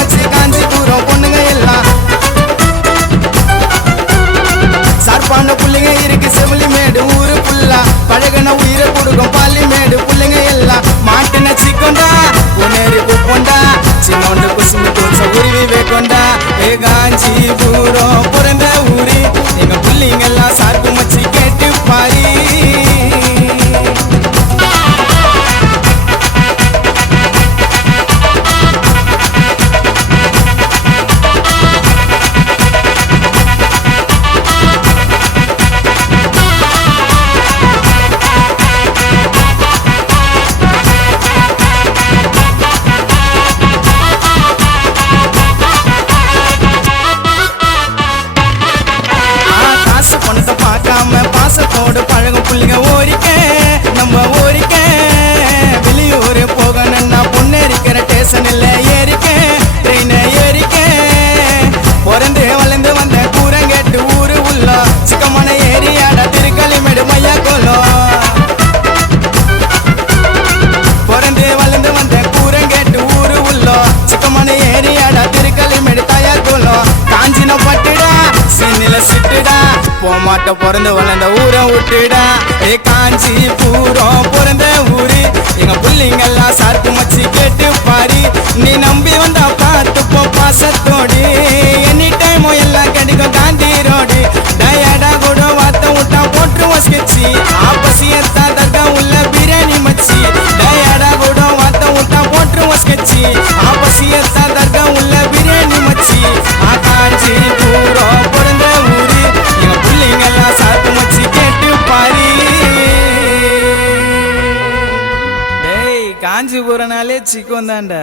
மச்சி காஞ்சிபுரம் பொண்ணுங்க எல்லாம் சார்பான புள்ளைங்க இருக்கு செவிலிமேடு ஊரு புல்லா பழகன உயிரை கொடுக்கும் பாலிமேடு புள்ளைங்க எல்லாம் மாட்டின சிக்கொண்டா பொன்னேரி குப்பொண்டா சின்னோண்டு குசுமி தோசை உருவி வேக்கொண்டா காஞ்சிபுரம் பிறந்த ஊரு எங்க புள்ளைங்க எல்லாம் சார்பு மச்சி கேட்டு பாரி பாசத்தோடு பழகும் புள்ளிங்க ஓரிக்க நம்ம ஓரிக்க வெளியூர் போகணும்னா பொன்னேரிக்கிற ஸ்டேஷன்ல ஏறிக்க ட்ரெயினை ஏறிக்க பிறந்து வளர்ந்து வந்த கூரங்கேட்டு ஊரு உள்ள சிக்கமான ஏரியாடா திருக்களிமேடு மையா கோலம் பிறந்து வளர்ந்து வந்த கூரங்கேட்டு ஊரு உள்ள சிக்கமான ஏரியாடா திருக்களிமேடு தயார் கோலம் காஞ்சின பட்டுடா சீனில சிட்டுடா போமாட்ட பிறந்து வளர்ந்த ஊரை விட்டுடா காஞ்சிபுரம் பிறந்த ஊரு எங்க புள்ளிங்க எல்லாம் சார்பு மச்சி கேட்டு பாரி நீ நம்பி வந்தா பார்த்துப்போ பாசத்தோடு எனி டைமும் எல்லாம் கிடைக்கும் காந்தி ரோடு டயடா கூட வார்த்தை விட்டா போட்டுருவோம் ஸ்கெட்சி ஆப்பசியத்தா தர்கா உள்ள பிரியாணி மச்சி டயடா கூட வார்த்தை விட்டா போட்டுருவோம் ஸ்கெட்சி ஆப்பசியத்தா தர்கா உள்ள பிரியாணி மச்சி காஞ்சிபுரம் பிறந்த ஊரு எங்க புள்ளிங்க எல்லாம் சார்பு மச்சி கேட்டு பாரி காஞ்சிபுரம்னாலே சிக்கன் தான்டா.